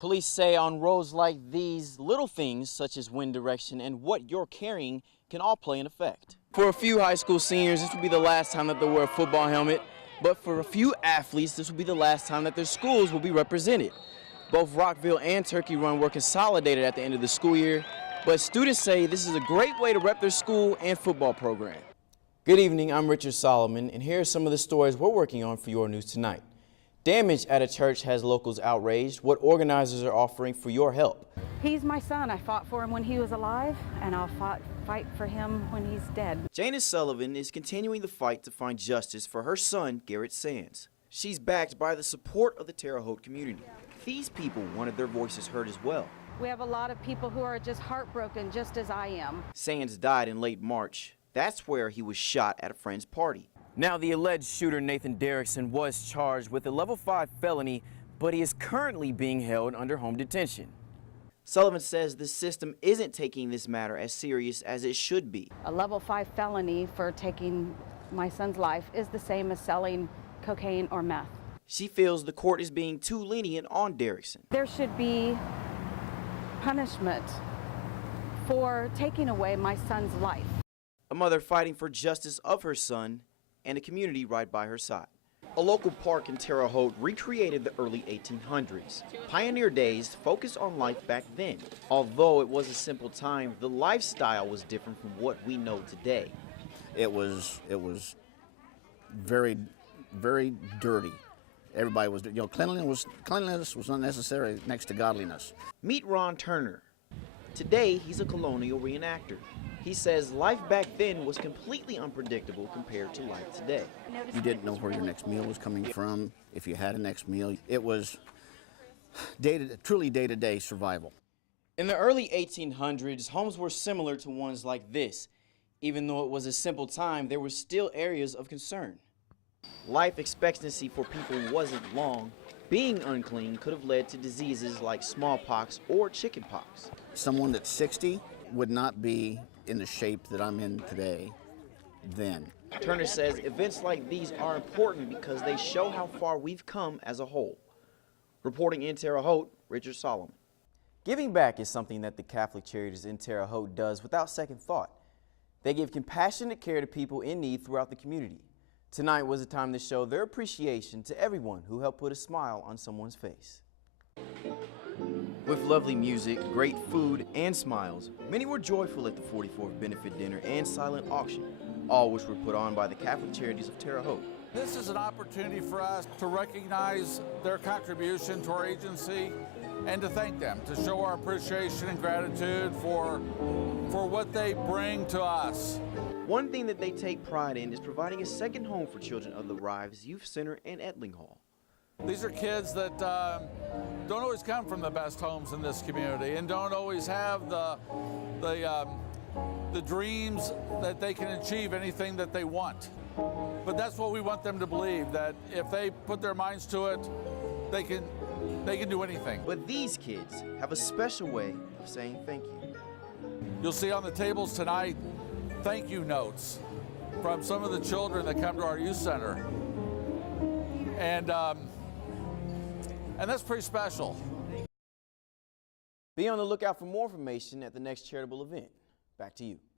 Police say on roads like these, little things such as wind direction and what you're carrying can all play an effect. For a few high school seniors, this will be the last time that they'll wear a football helmet, but for a few athletes, this will be the last time that their schools will be represented. Both Rockville and Turkey Run were consolidated at the end of the school year, but students say this is a great way to rep their school and football program. Good evening, I'm Richard Solomon, and here are some of the stories we're working on for your news tonight. Damage at a church has locals outraged. What organizers are offering for your help? He's my son. I fought for him when he was alive, and I'll fight for him when he's dead. Janice Sullivan is continuing the fight to find justice for her son, Garrett Sands. She's backed by the support of the Terre Haute community. These people wanted their voices heard as well. We have a lot of people who are just heartbroken, just as I am. Sands died in late March. That's where he was shot at a friend's party. Now, the alleged shooter, Nathan Derrickson, was charged with a level 5 felony, but he is currently being held under home detention. Sullivan says the system isn't taking this matter as serious as it should be. A level 5 felony for taking my son's life is the same as selling cocaine or meth. She feels the court is being too lenient on Derrickson. There should be punishment for taking away my son's life. A mother fighting for justice of her son and a community right by her side. A local park in Terre Haute recreated the early 1800s. Pioneer days focused on life back then. Although it was a simple time, the lifestyle was different from what we know today. It was very, very dirty. Everybody was, cleanliness was unnecessary next to godliness. Meet Ron Turner. Today, he's a colonial reenactor. He says life back then was completely unpredictable compared to life today. You didn't know where your next meal was coming from. If you had a next meal, it was truly day-to-day survival. In the early 1800s, homes were similar to ones like this. Even though it was a simple time, there were still areas of concern. Life expectancy for people wasn't long. Being unclean could have led to diseases like smallpox or chickenpox. Someone that's 60 would not be in the shape that I'm in today then. Turner says events like these are important because they show how far we've come as a whole. Reporting in Terre Haute, Richard Solomon. Giving back is something that the Catholic Charities in Terre Haute does without second thought. They give compassionate care to people in need throughout the community. Tonight was a time to show their appreciation to everyone who helped put a smile on someone's face. With lovely music, great food, and smiles, many were joyful at the 44th Benefit Dinner and Silent Auction, all which were put on by the Catholic Charities of Terre Haute. This is an opportunity for us to recognize their contribution to our agency and to thank them, to show our appreciation and gratitude for what they bring to us. One thing that they take pride in is providing a second home for children of the Rives Youth Center and Etling Hall. These are kids that don't always come from the best homes in this community and don't always have the dreams that they can achieve anything that they want. But that's what we want them to believe, that if they put their minds to it, they can do anything. But these kids have a special way of saying thank you. You'll see on the tables tonight thank you notes from some of the children that come to our youth center. And that's pretty special. Be on the lookout for more information at the next charitable event. Back to you.